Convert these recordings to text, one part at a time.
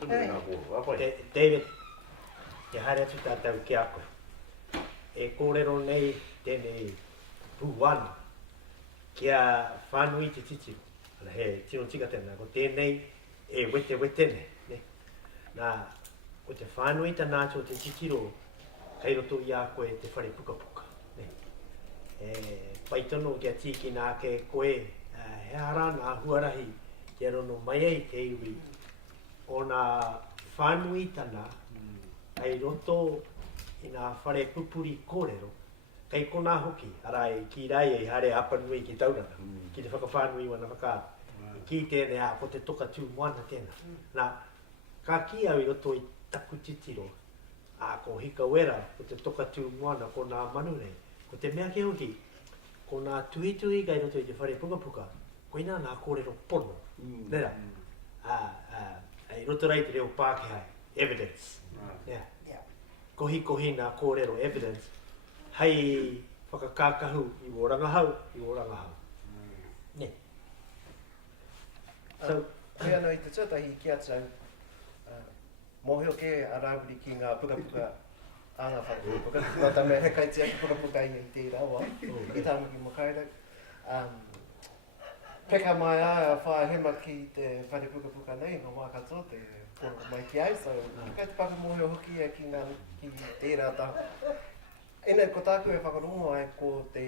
tunu na ko apa David te haere atu tātou ki a koe. E kōrero nei tēnei pūwana kia whānui te titiro. Ana he tino tika tēnā, ko tēnei e wete ne. Nā, ko te whānui ta nātou te titiro, kei roto i a koe te whare puka. Ne. E paitono kia tiki nā ke koe, he ara nā huarahi, kia rono mai ei te iwi, o nā whānui tana, ai roto i ngā whare pupuri kōrero, kei kona hoki, arai ki rai e hare apanui ki taurana, ki te whakawhanui wana whakaaro. Ki tēnei a, ko te toka tū moana tēnā. Nā, ka ki au i roto i taku titiro, a ko hika wera, ko te toka tū moana, ko nā manure, ko te mea ke hoki, ko nā tuitui kai roto i te whare puka, ko ina nā kōrero pono, nera. Ai roto rai te reo Pākehā, evidence. Yeah. Kohi nā kōrero evidence, hei whakakākahu i o rangahau, Ne. So, hei anō i te tūtahi ki atau, mōhio ke a rāwiri ki ngā puka anga whare puka. Nā tā mea he kaitia ki puka i te rawa, i tāmuki mo kairau. Peka mai a whahema ki te whare puka nei, no wā katoa te pono mai ki au, so kai te whakamohio hoki e ki tērā taha. Ene, ko tāku e whakarongo ai ko te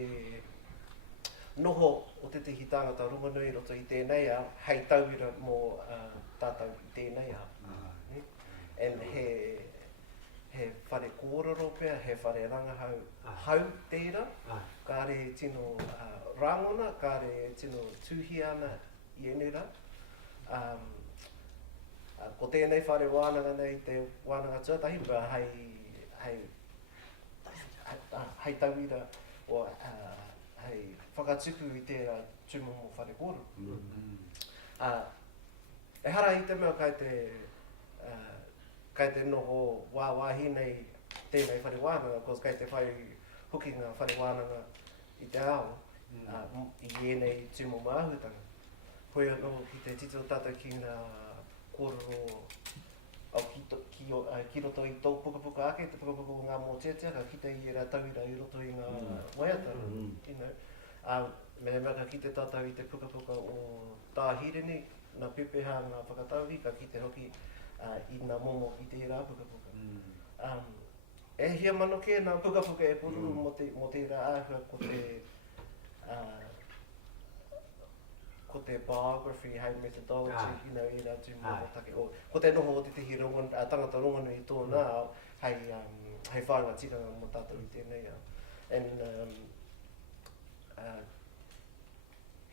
noho o te tihi tāngata rongonui roto i tēnei a, hei tauira mō tātou i tēnei a. And he whare kōrero pia, he whare rangahau hau tērā, ka re tino rangona, ka re tino tūhiana i enura. Ko tēnei whare wānanga nei, te wānanga tuatahi, hei tauira o hei whakatuku i tērā tūmomo whare kōrero. E hara i te mea kai te noho wāhi nei tēnei whare wānanga, kos kai te whai hoki ngā whare wānanga i te ao, i enei tūmomo ahutanga. Hoi anō ki te tito tata ki ngā kōrero ki roto i tō puka ake, te puka o ngā mōteatea, ki te i era tauira i roto i ngā waiata. Me mea ki te tātau i te puka o tāhireni, nā pepeha ngā whakatauri, ka ki te hoki i ngā momo i te rā puka. E hia mano ke nā puka e puru mo te rā āhua ko te biography, hei methodology, i rā tū mō take. Ko te noho o te tihi tangata rongonu i tōna ao, hei whāinga tiranga mō tātou i tēnei ao. And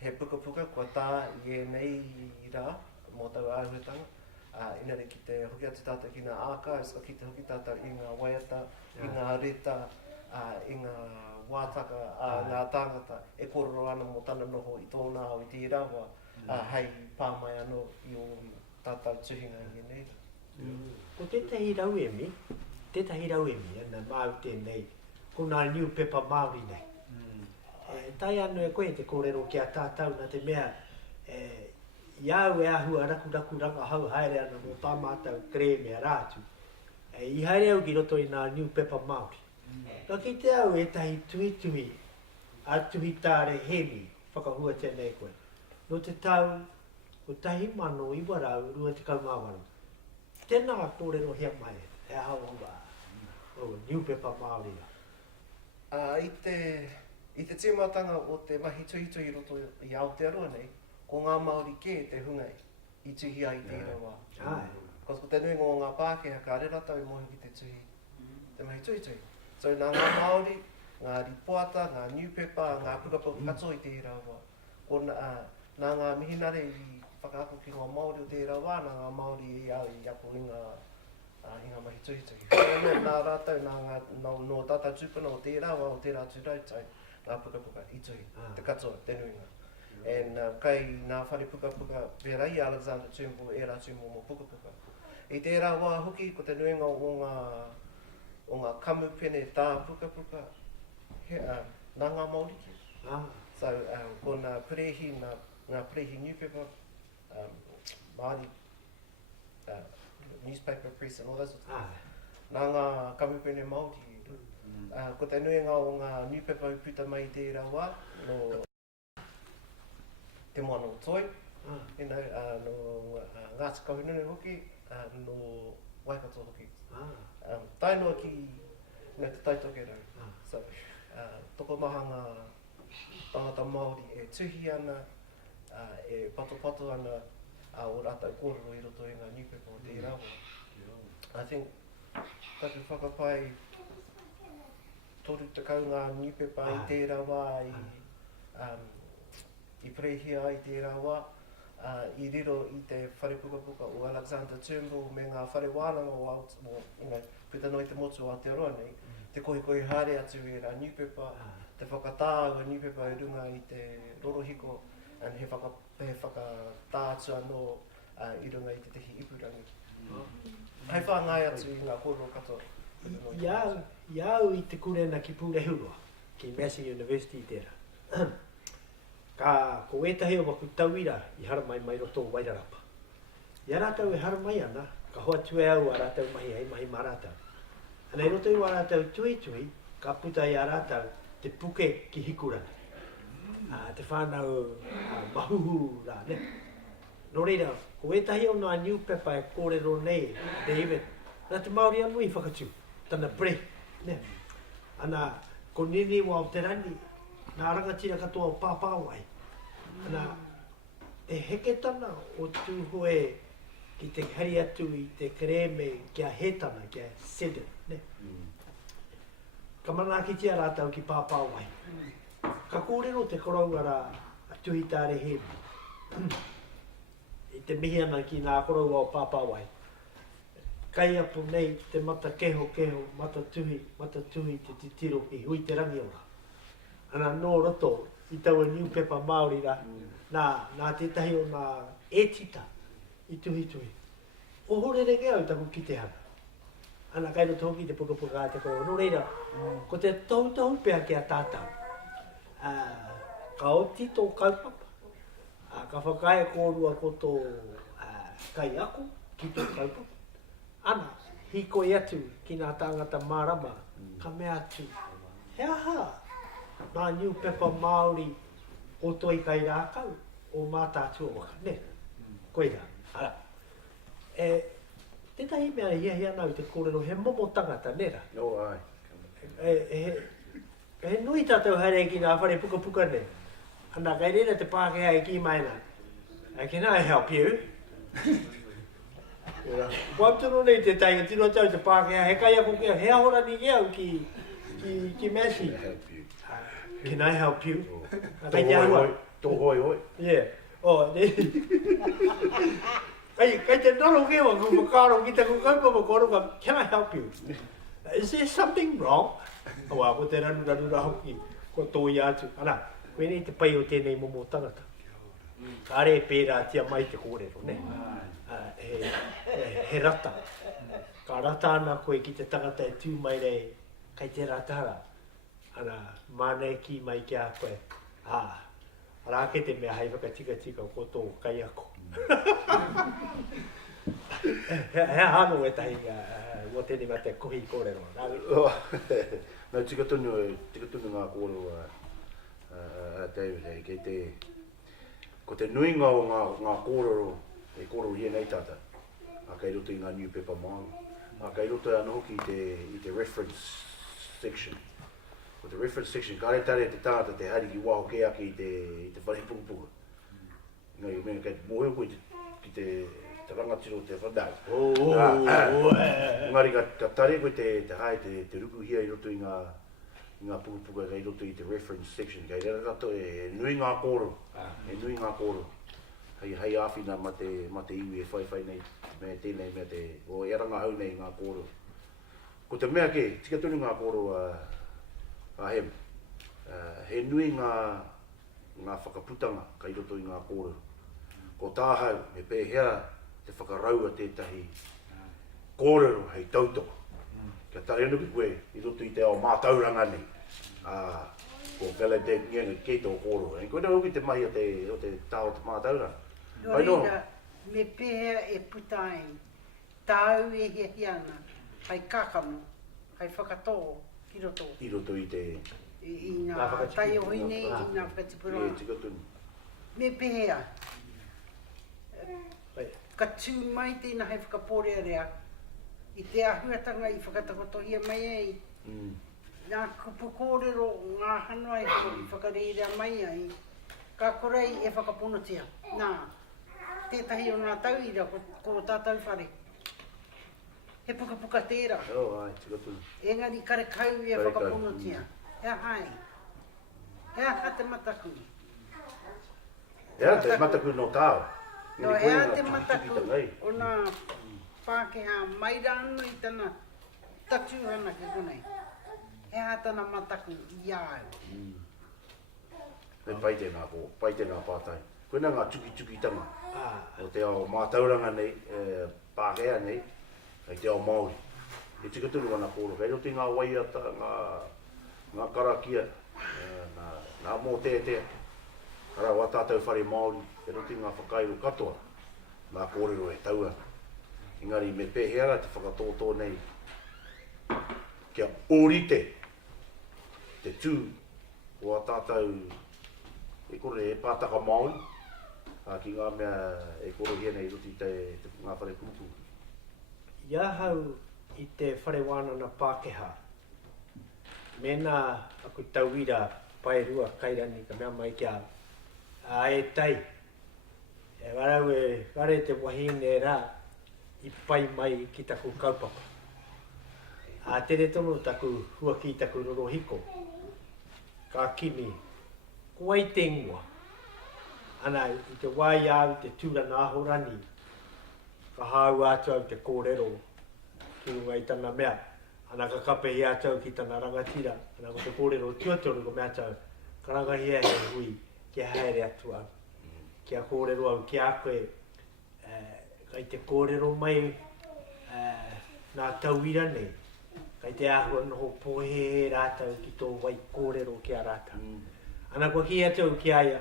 he puka kua tā i e nei rā, mō tau āhuatanga. Inare ki te hoki atu tātou ki ngā āka, ki te hoki tātou i ngā waiata, i ngā reta, i ngā wātaka, ngā tāngata, e kororo ana mō tāna noho i tōna au i te rawa, hei pāmai anō i o tātou tuhinga i nei. Ko tētahi rauemi, ana māu tēnei, ko ngā New Pepper Māori nei. Tai anu e koe te kōrero ki a tātou nā te mea, iau e ahua raku ranga hau haere ana mō tā mātou kreme a rātu. I haere au ki roto i ngā New Pepper Māori. Ka ki te au e tahi tuhi, a tuhi tāre hemi, whakahua tēnei koe. No te tau, ko tahi mano i warau, rua te kaumāwaru. Tēnā kōrero hea mai, e hau o New Pepper Māori. I te tīmatanga o te mahi tuhi roto i Aotearoa nei, ko ngā Māori ke te hungai i tuhi ai tērā wā. Ko te nui ngō ngā Pākehā ka rerata i mohi ki te tuhi, te mahi tuhi. So ngā Māori, ngā ripoata, ngā New Pepper, ngā puka katoa i tērā wā. Ko ngā mihinare i whakaako ki ngā Māori o tērā wā, ngā Māori i au i ako i ngā mahi tuhi. Nā rātou, no tātou tūpuna o tērā wā, o tērā tūrautai, ngā puka i tuhi, te katoa, te nuinga. And kai ngā whare puka vera i Alexander Turnbull e rā tūmomo puka. I tērā wā hoki, ko te nuinga o ngā kamupene tā puka, nā ngā Māori ki. So, ko ngā prehi, ngā prehi New Pepper, Māori, newspaper press and all that sort of Ah. thing. Nā ngā kamupene Māori. Ko te nuinga o ngā newspaper i puta mai tērā wā, no te moana o Toi, you know, no Ngāti Kahununu hoki, no Waikato hoki. Tai noa ki te taitokerau. So, toko maha ngā tangata Māori e tuhi ana, e pato ana o rātou kōrero i roto i ngā newspaper o tērā wā. I think, taku whakapai toru tekau ngā newspaper i tērā wā, i Prehia i tērā wā, i riro i te whare pukapuka o Alexander Turnbull me ngā whare wānanga o puta noi te motu o Aotearoa nei, te kohi haere atu e rā newspaper, te whakatāua newspaper i runga i te rorohiko, and he whakatā atu anō i runga i te tehi ipurangi. Hei whāngai atu i ngā kōrero katoa. Iau i te kurena ki Pūrehurua, ki Massey University tērā. Ka ko etahi o waku tauira i hara mai roto o Wairarapa. I rātau e hara mai ana, ka hoa tue au a rātau mahi mā rātau. Ana i roto i a rātau tui, ka puta i a rātau te puke ki hikurana. Te whānau mahuhu rā, ne? Nō reira, ko etahi o ngā newspaper e kōrero nei, David, nā te Māori anu i whakatū, tana pre, ne? Ana, ko nini wa o te rani, nā rangatira katoa o pāpāwai. Ana, e heke tana o tūhoe ki te hari atu i te kereme kia hetana, kia sedin, ne? Ka mana ki tia rātau ki pāpāwai. Ka kōrero te koraungara a tuhitāre hebi. I te mihi ana ki nā koraua o pāpāwai. Kai apu nei te mata keho, mata tuhi te titiro i hui te rangi ora. Ana nō roto i tau e newspaper Māori rā, nā tētahi o nā etita i tuhi. O horere ke au taku ki te hana. Ana kai roto hoki te pukapuka a te koe. Nō reira, ko te tau pēr ki a tātau. Ka oti tō kaupapa. Ka whakae kōrua ko tō kai ako ki tō kaupapa. Ana, hiko i atu ki ngā tāngata mārama, ka mea atu. He aha, nā newspaper Māori o toi kai rākau, o mātātua waka, ne? Koira, ara. Tētahi mea hiahia nau te kōrero, he momo tangata, nera? No, ai. He nui tātou haere ki ngā whare puka ne. Ana, kai reira te Pākehā e ki maina. Can I help you? Wamtoro nei te tainga, tino tau te Pākehā, he kai ako kia, he ahora ni kia au ki Massey. Can I help you? Tō hoi. Yeah. Oh, ne. Kai te naro ke wa ku makaro ki te ku kaupapa koroka, can I help you? Is there something wrong? Awa, ko te ranu hoki, ko tō i atu. Ana, koe nei te pai o tēnei momo tangata. Ka are pērā tia mai te kōrero, ne? He rata. Ka rata ana koe ki te tangata e tū mai rei, kai te ratara. Ana, mānei ki mai ki a koe. Rāke te mea hei waka tika ko tō kai ako. He hano e tahi o tēnei mea te kohi kōrero. Nā tika tunu ngā kōrero David, kei te... Ko te nuinga o ngā kōrero, e kōrero hia nei tata, a kei roto i ngā newspaper Māori. A kei roto ana hoki i te reference section. Ko te reference section, ka tare te tāta te hari ki waho ke ake i te whare pukapuka. Ngai mea kei mohe koe ki te rangatiro te whanau. Ngari ka tare koe te hae te ruku hia i roto i ngā pukapuka kei roto i te reference section. Kei rera kato e nui ngā kōrero. E nui ngā kōrero. Hei āwhina ma te iwi e whai nei me tēnei mea te o e ranga hau nei ngā kōrero. Ko te mea ke, tika tunu ngā kōrero a hem. He nui ngā whakaputanga kai roto i ngā kōrero. Ko tāhau, me pēhea te whakaraua tētahi kōrero hei tautoko. Kia tare anu ki koe i roto i te ao mātauranga nei. Ko vela te ngianga kei tō kōrero. Koe nā hoki te mahi o te tāo te mātauranga. Nō reira, me pēhea e putai tāu e hia hiana, hai kakamo, hai whakatō, ki roto. I roto i te... I ngā tai o hine, i ngā whakatipura. E tika tunu. Me pehea. Pai. Ka tū mai tēnā hei whakaporea rea, i te ahuatanga i whakatakotohia mai ei, ngā kupu kōrero, ngā hanoi i whakareirea mai ai, ka korei e whakaponotia. Nā, tētahi o ngā tauira ko tātou whare. He puka puka tērā. Oh, ai, tika tunu. Engari kare kau e whakaponotia. Hea hai. Hea ha te mataku. Hea te mataku no tāo. No, hea te mataku o nā Pākehā maira anu i tana tatuhana ke konei. Hea tana mataku i au. Me pai tēnā pātai. Koina ngā tuki tanga. O te ao mātauranga nei, Pākehā nei, hei te ao Māori. E tika tunu wana kōro. Kei roti ngā waiata, ngā karakia, ngā mō tētea. Kara wā tātou whare Māori, e roti ngā whakairu katoa, ngā kōrero e tauana. Engari me pēhea te whakatōtō nei, kia ōrite, te tū, o a tātou, e kore e pātaka Māori, ki ngā mea e koro hia nei roti te ngā whare kuku. Ia hau i te whare wānana Pākehā, mena aku tauira pai rua kairani ka mea mai kia a e tai. E warau e ware te wahine rā i pai mai ki taku kaupapa. A tere tono taku hua ki taku rorohiko. Ka kimi, kua i te ngua. Ana i te wai au te tūrana ahorani. Ka hau atu au te kōrero ki runga i tana mea. Ana ka kape i atu ki tana rangatira. Ana ko te kōrero tuatoru ko mea tau. Ka rangahia he hui kia haere atu au. Kia kōrero au ki a koe. Kai te kōrero mai nā tauira nei. Kai te ahua noho pohe rātau ki tō wai kōrero ki a rātau. Ana kua ki atu ki aia.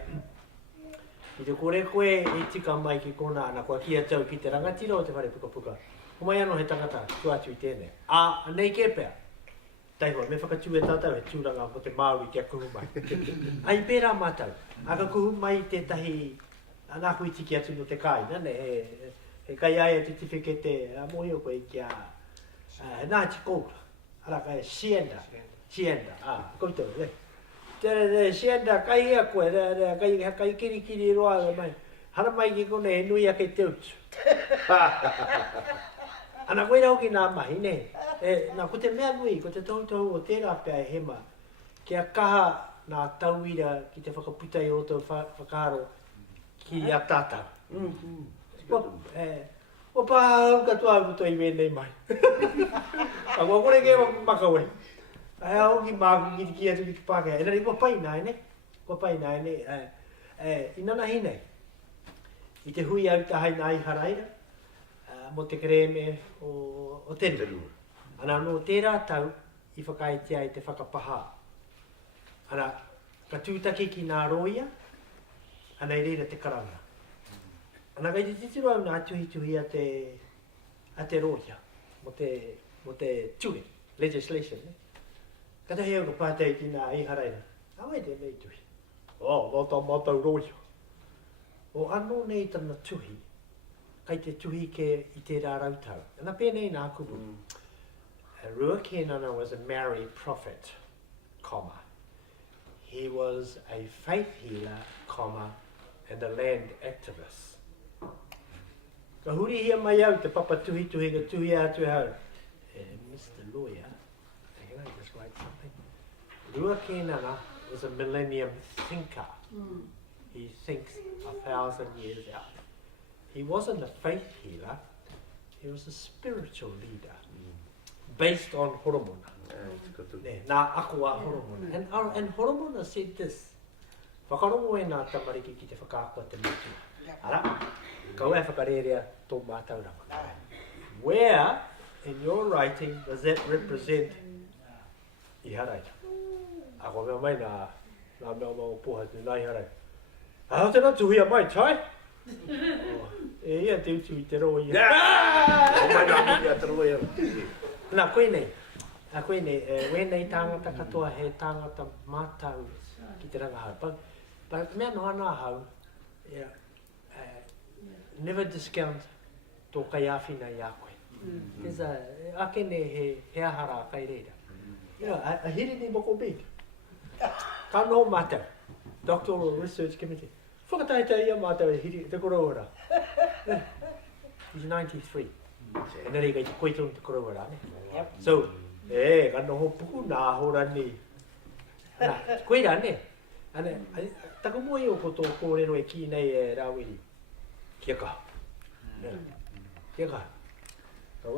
I te kore koe e tika mai ki kona ana kua ki atau ki te rangatira o te whare puka puka. Ho mai anō he tangata, tu atu i tēnei. Anei ke pēr. Taiwa, me whakatū e tātou e tūranga mo te Māori kia kuhu mai. Ai pērā mātou. Aka kuhu mai tētahi anāku i tiki atu no te kai. Nane, he kai aia te tifekete mohi o koe kia Ngāti Kōkla. Araka e Sienda. Koutou, Te sienda kai hea koe, kai kiri roa mai. Hana mai ki kone he nui ake te utu. Ana koe rau ki nā mahi, ne? Nā ko te mea nui, ko te tautou o tērā pēa e hema. Kia kaha nā tauira ki te whakaputai o tō whakaro ki a tātau. O pāhau katoa au kuto i mēnei mai. A kua kore ke makawai. Ai au ki māku ki atu ki te Pākehā. E nari, kua pai nai ne? Kua pai nai ne? I nana hi nei. I te hui au ta hai nai haraira. Mo te kreme o teru. Ana no tērā tau i whakaitea i te whakapaha. Ana, ka tūtaki ki nā roia. Ana i reira te karanga. Ana kai te titiru au nā tuhi a te roia. Mo te tuhi. Legislation, ne? Kata hea ko pātai ki nā i haraira. Awai te nei tuhi. Nā tā mātau roia. O anō nei tana tuhi. Kai te tuhi ke i te rā rautau. Ana pēnei nā kupu. Ruakēnana was a married prophet, comma. He was a faith healer, comma, and a land activist. Ka huri hia mai au te papa tuhi ka tuhi atu hau. Mr. Lawyer, can I just write something? Ruakēnana was a millennium thinker. He thinks 1,000 years out. He wasn't a faith healer, he was a spiritual leader. Based on Horomona. Nā akua Horomona. And Horomona said this. Whakarongo e nā tamariki ki te whakaakua te mutua. Ara, kau e whakarerea tō mātauranga. Where in your writing does that represent i haraira? Ako mea mai nā mea mau poha tu nā i haraira. Ahau tēnā tuhia mai, tai? E ia te utu I te roa ia. O mai nā mui a te roa ia. Nā, koe nei. A koe nei, wēnei tāngata katoa he tāngata mātau ki te rangahau. Pa mea noa nā hau, never discount tō kai āwhina I a koe. There's ake ne he ahara kai reira. You know, a here ni moko big. Ka no mātau. Doctoral Research Committee. Whakataita ia mātau e hiri te koroara. He's 93. E nere kai te koitong te koroara, ne? So, ka noho puku nā hora ni. Nā, koe rā, ne? Ane, tako mua I o koto kōrero e ki nei e rāwiri. Kia kaha. Kia kaha. Kau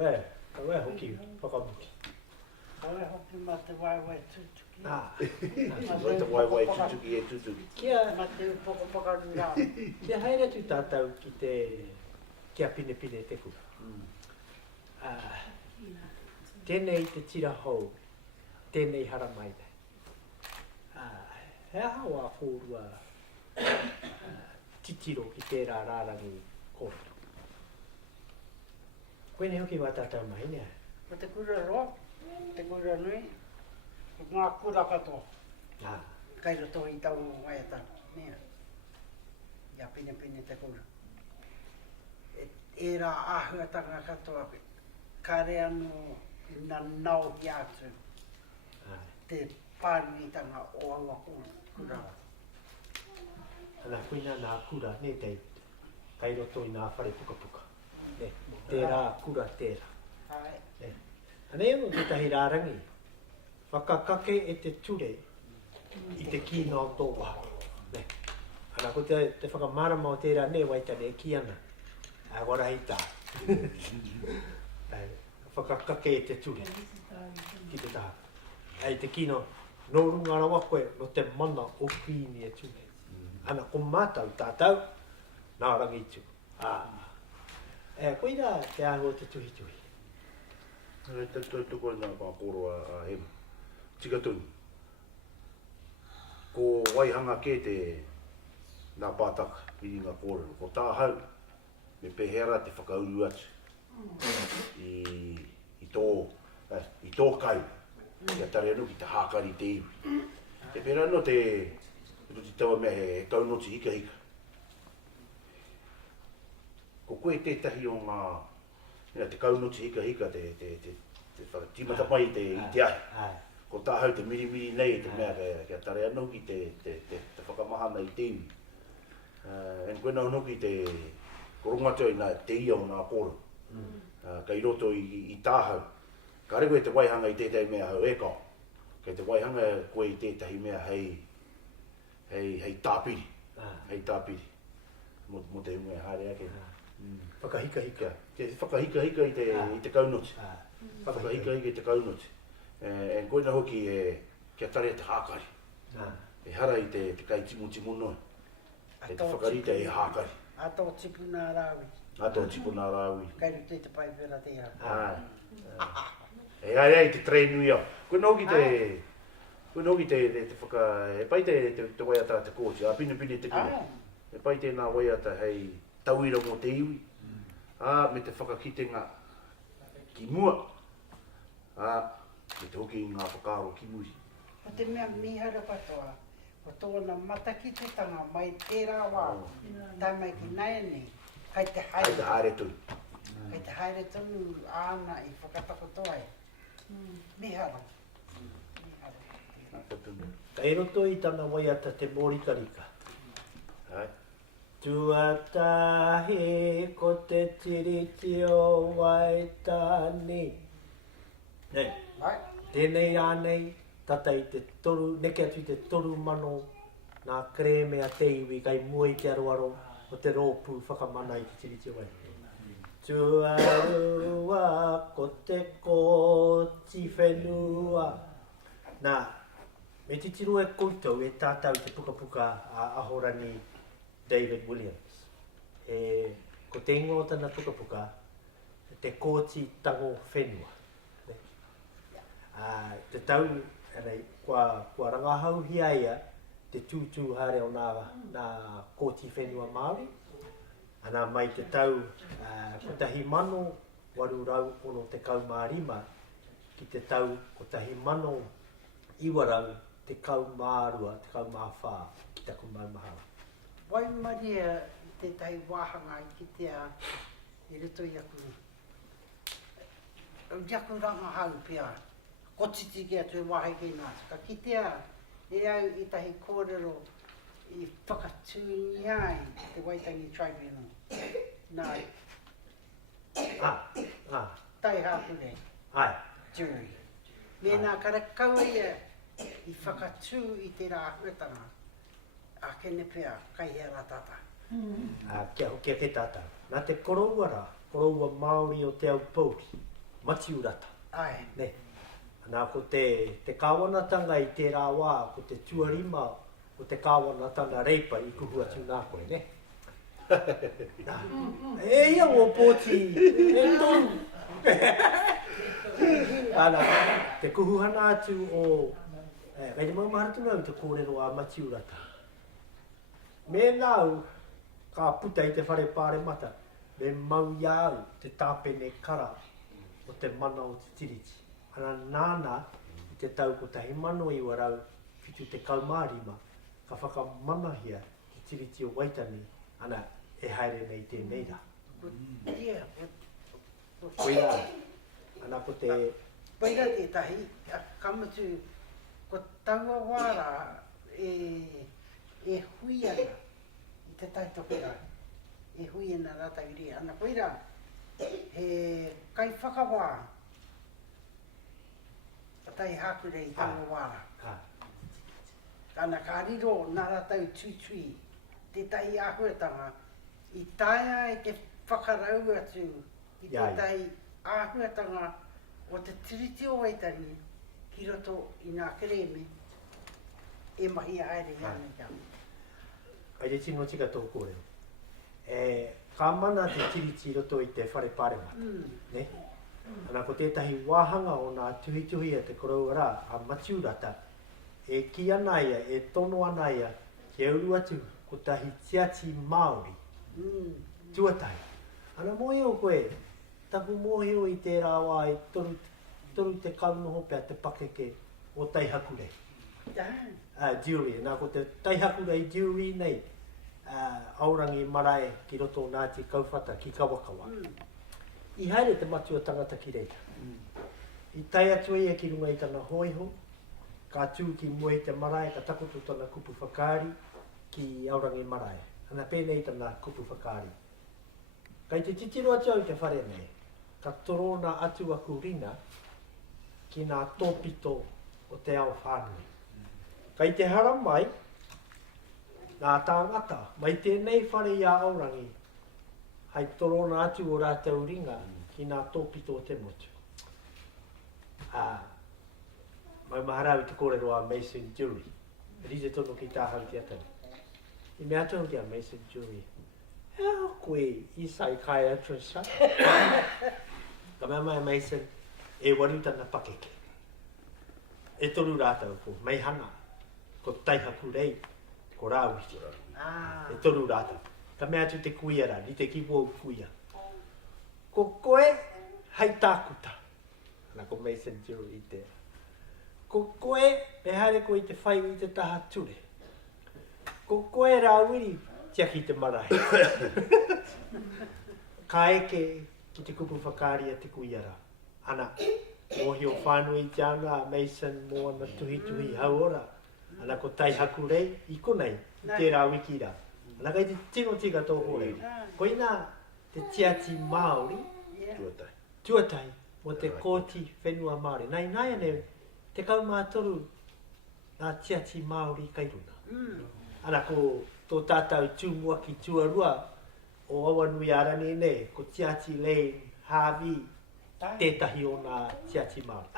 hoki, whakamuki. Kau hoki ma te waiwai tutuki. Mai te waiwai tutuki e tutuki. Kia, Ma te upokopaka rura. kia haere tu tātou ki te kia pine pine te kura. Tēnei te tira hou, tēnei hara mai nei. He aha wā kōrua titiro ki tērā rārangi kōrero. Koe ne hoki wā tātou mai, nea? Ma te kura roa, te kura nui, ngā kura katoa. Kai roto I tau waiata, nea. Ia pine pine te kura. E rā āhuatanga katoa, ka rea no nā nau ki atu. Te pānuitanga o aua kura. Ana kuina nā kura, ne tei, kai roto I nā whare puka puka. Ne, tērā kura tērā. Ai. Ana e no tētahi rārangi, whakakake e te ture I te kīna o tō waha. Ne. Ana ko te whakamarama o tērā ne waitane e ki ana. Warahi tā. Whakakake e te ture ki te taha. Ai te kino, no runga rawa koe no te mana o kīni e ture. Ana ko mātau tātau, nā rangi tu. Koe rā te aho te tuhi tuhi. Te tuko nā kōro a hema. Tika tunu. Ko waihanga ke te nā pātaka I ngā kōrero. Ko tā hau, me pehera te whakauru atu. I tō kai. Ia tare anu ki te hākari te iwi. Te pera no te taua mea he kaunoti hika hika. Ko koe tētahi o ngā te kaunoti hika hika te whakatimata mai I te ahi. Ko tā hau te miri miri nei te mea kia tare anu ki te whakamahana I te iwi. En koe nau nuki te korongata I nā te ia o nā kōro. Kai roto I tāhau. Ka rekoe te waihanga I tētahi mea hau e kao. Kei te waihanga koe I tētahi mea hei tāpiri. Hei tāpiri. Mo te hunga haere ake. Whakahika hika. Te whakahika hika I te kaunoti. Whakahika hika I te kaunoti. En koe na hoki kia tare te hākari. E hara I te kai timu timu noi. E te whakarita e hākari. Ato tipu nā rāwi. Ato tipu nā rāwi. Kai rute te pai pera tērā. E ai te treinui au. Koe na hoki te whaka... E pai te waiata te kōti. A pine pine te kina. E pai tēnā waiata hei tauira mō te iwi. Me te whakakitenga ki mua. Me te hoki ngā whakaro ki muri. O te mea mihara katoa, o tōna matakititanga mai tērā wā, tai mai ki naene, kai te haere. Kai te haere tui. Kai te haere tonu āna I whakatakotoa e. Mihara. Kai roto I tana waiata te mōrikarika. Tuatahi ko te tiriti o Waitani. Nei, tēnei rānei, tata I te toru, neke atu I te toru mano, nā kremea te iwi, kai mua I te aroaro, o te rōpū whakamana I te tiriti o Waitani. Tuarua ko te kōti whenua. Nā, me titiru e koutou e tātau te puka puka a ahorani David Williams. Ko te ingo tana puka puka, te kōti tango whenua. Te tau, kua rangahau hia ia, te tūtū hare o nā kōti whenua Māori. Ana mai te tau, ko tahi mano waru rau ono te kaumārima, ki te tau ko tahi mano iwa rau te kaumārua, te kaumāwhā, ki taku maumahara. Wai maria te tai wāhanga i ki te i rito i aku. Iaku ranga hau pia, ko titi ki atu e wahe kei nāsa. Ka ki te e au i tahi kōrero i whakatūni ai te Waitangi Tribunal. Nā, tai hapure, jury. Me nā karakau ia i whakatū i te rā huetanga, a kene pia kai hera tata. Kia hoki a te tata. Nā te koroua Māori o te au Pōuri, Matiurata. Ai. Ne. Nā ko te kāwanatanga i te rā wā, ko te tuarima o te kāwanatanga reipa i kuhu atu nā koe, ne? E ia o pōti, e tonu. Ana, te kuhuhana atu o, kai te maumaharatuna au te kōrero a Matiurata. Me nāu, ka puta i te whare pāre mata, me mau iau te tāpene kara o te mana o te tiriti. Ana nāna i te tau ko tahi mano i warau whitu te kaumārima ka whakamanahia te tiriti o Waitangi ana e haere nei tēnei rā. Koira, ana ko te... Paira te tahi, kamatu, ko taua wāra e hui ana i te tai tokera. E hui ana rata iri. Ana koira, he kai whakawā, tai hakure i taua wāra. Ana ka riro nā ratau tui te tai āhuatanga i taia e te whakarau atu i te tai āhuatanga o te tiriti o Waitangi ki roto i nā kereme e mahi aere ana ia. Kai te tino tika tō kōrero. Ka mana te tiriti roto i te whare pārema. Ne? Ana ko tētahi wāhanga o nā tuhi a te korau rā, a Matiurata, e ki ana ia, e tono ana ia, ki auru atu, ko tahi tiati Māori, tuatahi. Ana mohe o koe, taku mohe o i te rāwā e toru te kaunoho pia te pakeke o Taihakure. Jury, nā ko te Taihakure i jury nei, Aorangi marae ki roto o Ngāti Kauwhata ki Kawakawa. I haere te matua tangata ki reita. I tai atu ia ki runga i tana hoiho, ka tū ki moe te marae, ka takoto tana kupu whakaari ki Aorangi marae. Ana pēnei tana kupu whakaari. Kai te titiro atu au te whare nei, ka torona atu aku rina ki nā tōpito o te ao whānui. Kai te hara mai, nā tāngata, mai tēnei whare i a Aorangi, hai torona atu o rātou ringa ki nā tōpito o te motu. Mai maharau te kōrero a Mason Jury. Rite tono ki tāhau te atani. I me atau ki a Mason Jury. Hea koe i sai kai atu sa. Ka mea mai Mason e waru tana pakeke. E toru rātou ko, mai hana, ko Taihakure, ko Rāwiti. E toru rātou. Ka mea atu te kuiara, ni te kipo o kuia. Ko koe, hai tākuta. Ana ko Mason Jury i te. Ko koe, me haere ko i te whai i te taha ture. Ko koe rāwiri, tiaki te marahe. Ka eke ki te kupu whakaari a te kuiara. Ana, mohi o whānui te ana, Mason mo ana tuhi hauora. Ana ko Taihakure, i konei, i te rāwikira. Ana kai te tino tika tō hore. Koina te tiati Māori, tuatai, mo te kōti whenua Māori. Nai ane, te kaumātoru nā tiati Māori kairuna. Ana ko tō tātou tūmua ki tuarua o Awanui Arani nei, ko tiati Lane, Harvey, tētahi o nā tiati Māori.